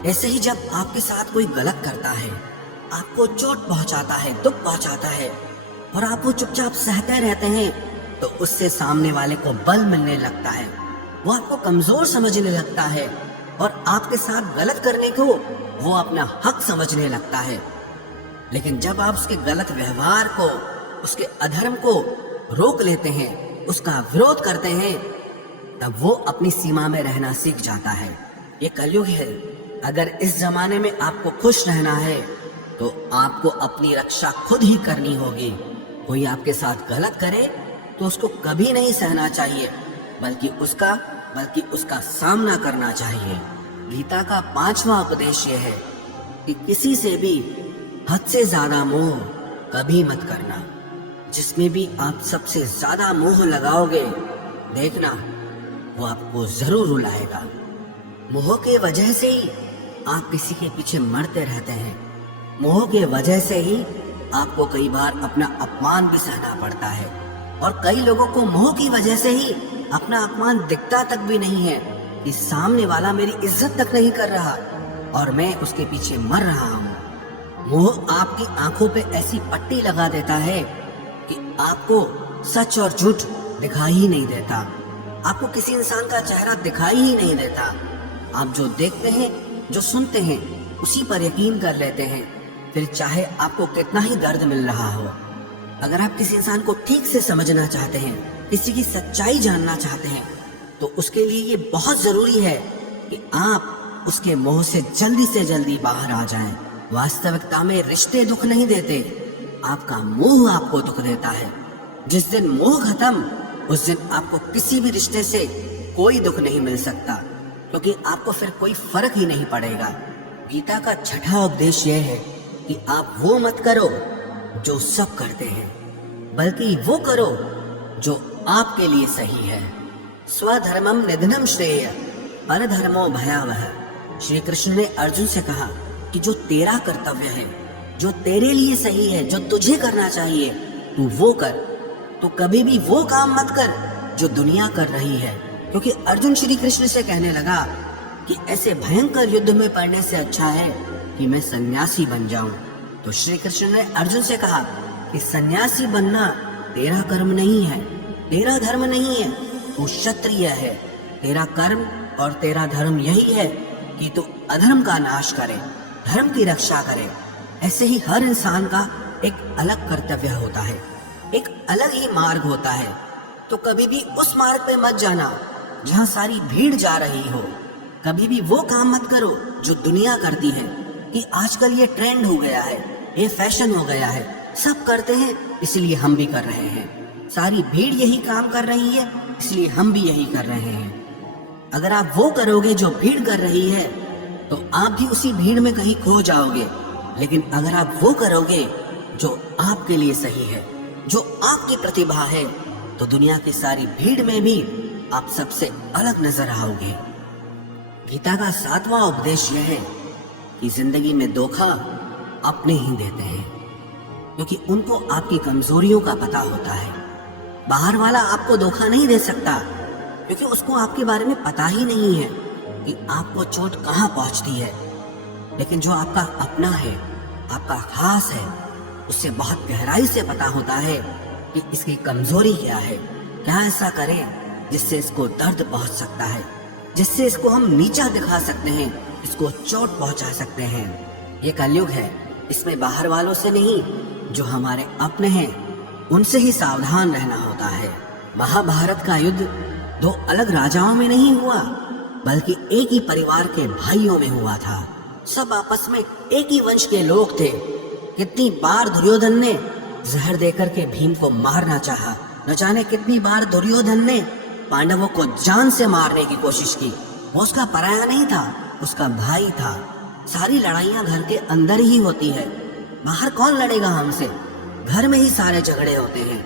ऐसे ही जब आपके साथ कोई गलत करता है, आपको चोट पहुंचाता है, दुख पहुंचाता है और आप वो चुपचाप सहते रहते हैं, तो उससे सामने वाले को बल मिलने लगता है। वो आपको कमजोर समझने लगता है और आपके साथ गलत करने को वो अपना हक समझने लगता है। लेकिन जब आप उसके गलत व्यवहार को, उसके अधर्म को रोक लेते हैं, उसका विरोध करते हैं, तब वो अपनी सीमा में रहना सीख जाता है। ये कलयुग है। अगर इस जमाने में आपको खुश रहना है तो आपको अपनी रक्षा खुद ही करनी होगी। कोई आपके साथ गलत करे तो उसको कभी नहीं सहना चाहिए, बल्कि उसका सामना करना चाहिए। गीता का 5वां उपदेश यह है कि किसी से भी हद से ज्यादा मोह कभी मत करना। जिसमें भी आप सबसे ज्यादा मोह लगाओगे, देखना वो आपको जरूर रुलाएगा। मोह के वजह से ही आप किसी के पीछे मरते रहते हैं। मोह के वजह से ही आपको कई बार अपना अपमान भी सहना पड़ता है, और कई लोगों को मोह की वजह से ही अपना अपमान दिखता तक भी नहीं है कि सामने वाला मेरी इज्जत तक नहीं कर रहा और मैं उसके पीछे मर रहा हूँ। मोह आपकी आंखों पे ऐसी पट्टी लगा देता है कि आपको सच और झूठ दिखाई ही नहीं देता। आपको किसी इंसान का चेहरा दिखाई ही नहीं देता। आप जो देखते हैं, जो सुनते हैं, उसी पर यकीन कर लेते हैं, फिर चाहे आपको कितना ही दर्द मिल रहा हो। अगर आप किसी इंसान को ठीक से समझना चाहते हैं, किसी की सच्चाई जानना चाहते हैं, तो उसके लिए ये बहुत जरूरी है कि आप उसके मोह से जल्दी बाहर आ जाएं। वास्तविकता में रिश्ते दुख नहीं देते, आपका मोह आपको दुख देता है। जिस दिन मोह खत्म, उस दिन आपको किसी भी रिश्ते से कोई दुख नहीं मिल सकता, क्योंकि आपको फिर कोई फर्क ही नहीं पड़ेगा। गीता का 6वां उपदेश यह है कि आप वो मत करो जो सब करते हैं, बल्कि वो करो जो आपके लिए सही है। स्वधर्मम निधनम श्रेय परधर्मो भयावह। श्री कृष्ण ने अर्जुन से कहा कि जो तेरा कर्तव्य है, जो तेरे लिए सही है, जो तुझे करना चाहिए, तू वो कर। तो कभी भी वो काम मत कर जो दुनिया कर रही है, क्योंकि अर्जुन श्री कृष्ण से कहने लगा कि ऐसे भयंकर युद्ध में पड़ने से अच्छा है कि मैं सन्यासी बन जाऊं। तो श्री कृष्ण ने अर्जुन से कहा कि सन्यासी बनना तेरा कर्म नहीं है, तेरा धर्म नहीं है, तू क्षत्रिय है। तेरा कर्म और तेरा धर्म यही है कि तू अधर्म का नाश करे, धर्म की रक्षा करे। ऐसे ही हर इंसान का एक अलग कर्तव्य होता है, एक अलग ही मार्ग होता है। तो कभी भी उस मार्ग पे मत जाना जहाँ सारी भीड़ जा रही हो। कभी भी वो काम मत करो जो दुनिया करती है, कि आजकल ये ट्रेंड हो गया है, ये फैशन हो गया है, सब करते हैं इसलिए हम भी कर रहे हैं। सारी भीड़ यही काम कर रही है इसलिए हम भी यही कर रहे हैं। अगर आप वो करोगे जो भीड़ कर रही है, तो आप भी उसी भीड़ में कहीं खो जाओगे। लेकिन अगर आप वो करोगे जो आपके लिए सही है, जो आपकी प्रतिभा है, तो दुनिया की सारी भीड़ में भी आप सबसे अलग नजर आओगे। गीता का 7वां उपदेश यह है कि जिंदगी में धोखा अपने ही देते हैं, क्योंकि उनको आपकी कमजोरियों का पता होता है। बाहर वाला आपको धोखा नहीं दे सकता, क्योंकि उसको आपके बारे में पता ही नहीं है कि आपको चोट कहाँ पहुंचती है। लेकिन जो आपका अपना है, आपका खास है, उससे बहुत गहराई से पता होता है कि इसकी कमजोरी क्या है, क्या ऐसा करें जिससे इसको दर्द पहुंच सकता है, जिससे इसको हम नीचा दिखा सकते हैं, इसको चोट पहुंचा सकते हैं। ये कलयुग है। इसमें बाहर वालों से नहीं, जो हमारे अपने हैं उनसे ही सावधान रहना होता है। महाभारत का युद्ध 2 अलग राजाओं में नहीं हुआ, बल्कि एक ही परिवार के भाइयों में हुआ था। सब आपस में एक ही वंश के लोग थे। कितनी बार दुर्योधन ने जहर देकर के भीम को मारना चाहा, न जाने कितनी बार दुर्योधन ने पांडवों को जान से मारने की कोशिश की। वो उसका पराया नहीं था, उसका भाई था। सारी लड़ाइयां घर के अंदर ही होती है, बाहर कौन लड़ेगा हमसे? घर में ही सारे झगड़े होते हैं।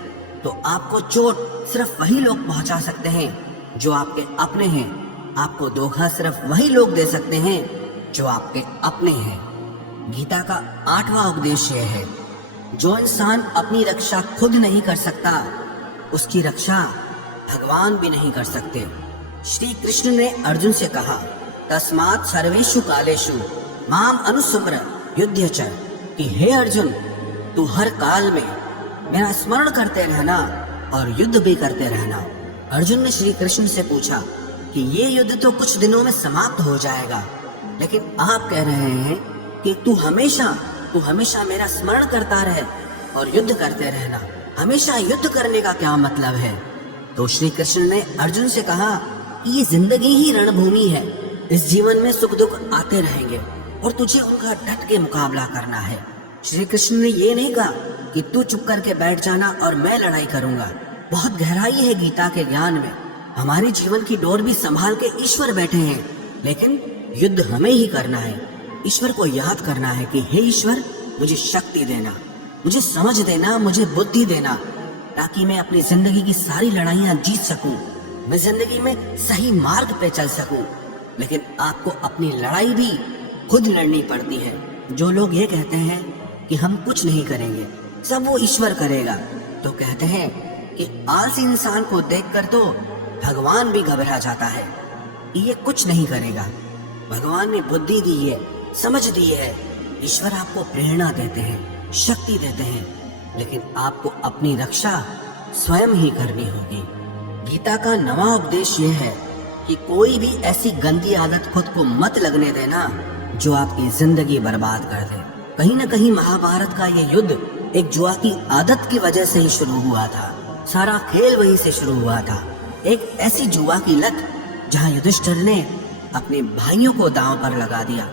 तो आपको चोट सिर्फ वही लोग पहुंचा सकते हैं जो आपके अपने हैं। आपको धोखा सिर्फ वही लोग दे सकते हैं जो आपके अपने हैं। गीता का 8वां उपदेश यह है, जो इंसान अपनी रक्षा खुद नहीं कर सकता, उसकी रक्षा भगवान भी नहीं कर सकते। श्री कृष्ण ने अर्जुन से कहा तस्मात् सर्वेषु कालेषु माम अनुस्मर युध्य च, कि हे अर्जुन, तू हर काल में मेरा स्मरण करते रहना और युद्ध भी करते रहना। अर्जुन ने श्री कृष्ण से पूछा कि ये युद्ध तो कुछ दिनों में समाप्त हो जाएगा, लेकिन आप कह रहे हैं कि तू हमेशा मेरा स्मरण करता रहे और युद्ध करते रहना। हमेशा युद्ध करने का क्या मतलब है? तो श्री कृष्ण ने अर्जुन से कहा कि ये जिंदगी ही रणभूमि है। इस जीवन में सुख दुख आते रहेंगे और तुझे उनका डट के मुकाबला करना है। श्री कृष्ण ने ये नहीं कहा कि तू चुप करके बैठ जाना और मैं लड़ाई करूंगा। बहुत गहराई है गीता के ज्ञान में। हमारे जीवन की डोर भी संभाल के ईश्वर बैठे हैं, लेकिन युद्ध हमें ही करना है। ईश्वर को याद करना है कि हे ईश्वर, मुझे शक्ति देना, मुझे समझ देना, मुझे बुद्धि देना, ताकि मैं अपनी जिंदगी की सारी लड़ाइयां जीत सकूं, मैं जिंदगी में सही मार्ग पे चल सकूं। लेकिन आपको अपनी लड़ाई भी खुद लड़नी पड़ती है। जो लोग ये कहते हैं कि हम कुछ नहीं करेंगे, सब वो ईश्वर करेगा, तो कहते हैं कि आलसी इंसान को देखकर तो भगवान भी घबरा जाता है कि ये कुछ नहीं करेगा। भगवान ने बुद्धि दी है, समझ दी है। ईश्वर आपको प्रेरणा देते हैं, शक्ति देते हैं, लेकिन आपको अपनी रक्षा स्वयं ही करनी होगी। गीता का नवा उपदेश यह है कि कोई भी ऐसी गंदी आदत खुद को मत लगने देना जो आपकी जिंदगी बर्बाद कर दे। कहीं न कहीं महाभारत का ये युद्ध एक जुआ की आदत की वजह से ही शुरू हुआ था। सारा खेल वहीं से शुरू हुआ था। एक ऐसी जुआ की लत जहां युधिष्ठिर ने अपने भाइयों को दांव पर लगा दिया,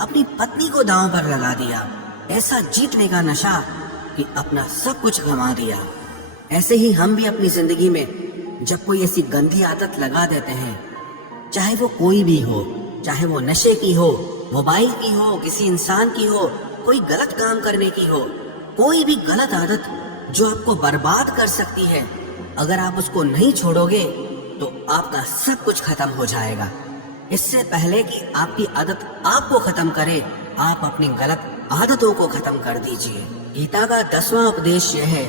अपनी पत्नी को दांव पर लगा दिया। ऐसा जीतने का नशा कि अपना सब कुछ गंवा दिया। ऐसे ही हम भी अपनी जिंदगी में जब कोई ऐसी गंदी आदत लगा देते हैं, चाहे वो कोई भी हो, चाहे वो नशे की हो, मोबाइल की हो, किसी इंसान की हो, कोई गलत काम करने की हो, कोई भी गलत आदत जो आपको बर्बाद कर सकती है, अगर आप उसको नहीं छोड़ोगे तो आपका सब कुछ खत्म हो जाएगा। इससे पहले कि आपकी आदत आपको खत्म करे, आप अपनी गलत आदतों को खत्म कर दीजिए। गीता का 10वां उपदेश यह है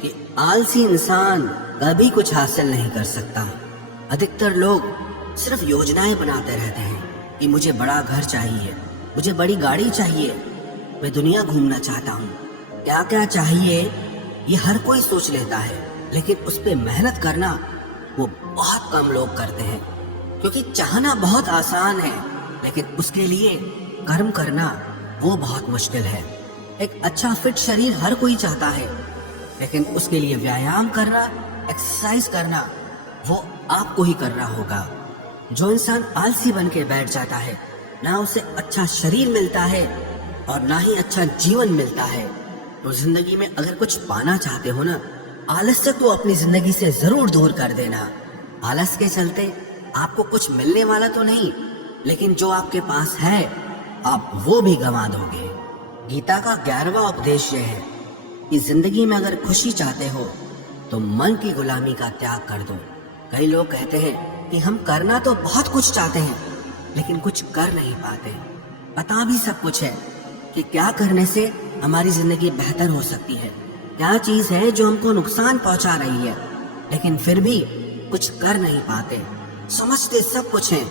कि आलसी इंसान कभी कुछ हासिल नहीं कर सकता। अधिकतर लोग सिर्फ योजनाएं बनाते रहते हैं कि मुझे बड़ा घर चाहिए, मुझे बड़ी गाड़ी चाहिए, मैं दुनिया घूमना चाहता हूँ। क्या क्या चाहिए ये हर कोई सोच लेता है, लेकिन उस पे मेहनत करना वो बहुत कम लोग करते हैं। क्योंकि चाहना बहुत आसान है, लेकिन उसके लिए कर्म करना वो बहुत मुश्किल है। एक अच्छा फिट शरीर हर कोई चाहता है, लेकिन उसके लिए व्यायाम करना, एक्सरसाइज करना वो आपको ही करना होगा। जो इंसान आलसी बन के बैठ जाता है, ना उसे अच्छा शरीर मिलता है और ना ही अच्छा जीवन मिलता है। तो जिंदगी में अगर कुछ पाना चाहते हो ना, आलस्य को अपनी जिंदगी से जरूर दूर कर देना। आलस के चलते आपको कुछ मिलने वाला तो नहीं, लेकिन जो आपके पास है आप वो भी गंवा दोगे। गीता का 11वां उपदेश यह है कि जिंदगी में अगर खुशी चाहते हो तो मन की गुलामी का त्याग कर दो। कई लोग कहते हैं कि हम करना तो बहुत कुछ चाहते हैं, लेकिन कुछ कर नहीं पाते। पता भी सब कुछ है कि क्या करने से हमारी जिंदगी बेहतर हो सकती है, क्या चीज है जो हमको नुकसान पहुंचा रही है, लेकिन फिर भी कुछ कर नहीं पाते। समझते सब कुछ है,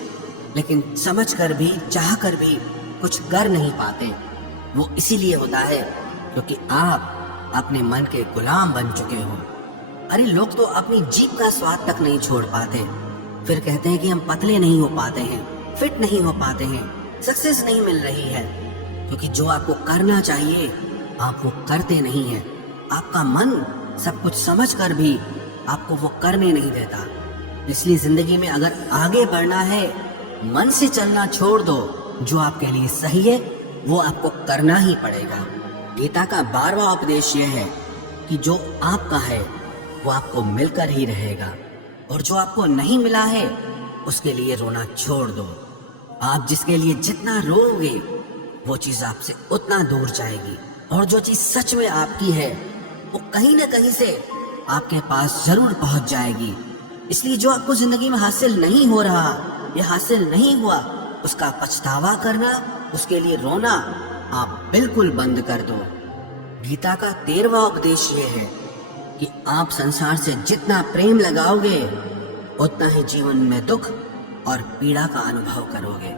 लेकिन समझ कर भी, चाह कर भी कुछ कर नहीं पाते। वो इसीलिए होता है क्योंकि आप अपने मन के गुलाम बन चुके हो। अरे लोग तो अपनी जीभ का स्वाद तक नहीं छोड़ पाते, फिर कहते हैं कि हम पतले नहीं हो पाते हैं, फिट नहीं हो पाते हैं, सक्सेस नहीं मिल रही है। क्योंकि जो आपको करना चाहिए आप वो करते नहीं हैं। आपका मन सब कुछ समझ कर भी आपको वो करने नहीं देता। इसलिए जिंदगी में अगर आगे बढ़ना है, मन से चलना छोड़ दो। जो आपके लिए सही है वो आपको करना ही पड़ेगा। गीता का 12वां उपदेश यह है कि जो आपका है वो आपको मिलकर ही रहेगा, और जो आपको नहीं मिला है उसके लिए रोना छोड़ दो। आप जिसके लिए जितना रोओगे वो चीज आपसे उतना दूर जाएगी, और जो चीज सच में आपकी है वो कहीं ना कहीं से आपके पास जरूर पहुंच जाएगी। इसलिए जो आपको जिंदगी में हासिल नहीं हो रहा या हासिल नहीं हुआ, उसका पछतावा करना, उसके लिए रोना आप बिल्कुल बंद कर दो। गीता का 13वां उपदेश ये है कि आप संसार से जितना प्रेम लगाओगे उतना ही जीवन में दुख और पीड़ा का अनुभव करोगे।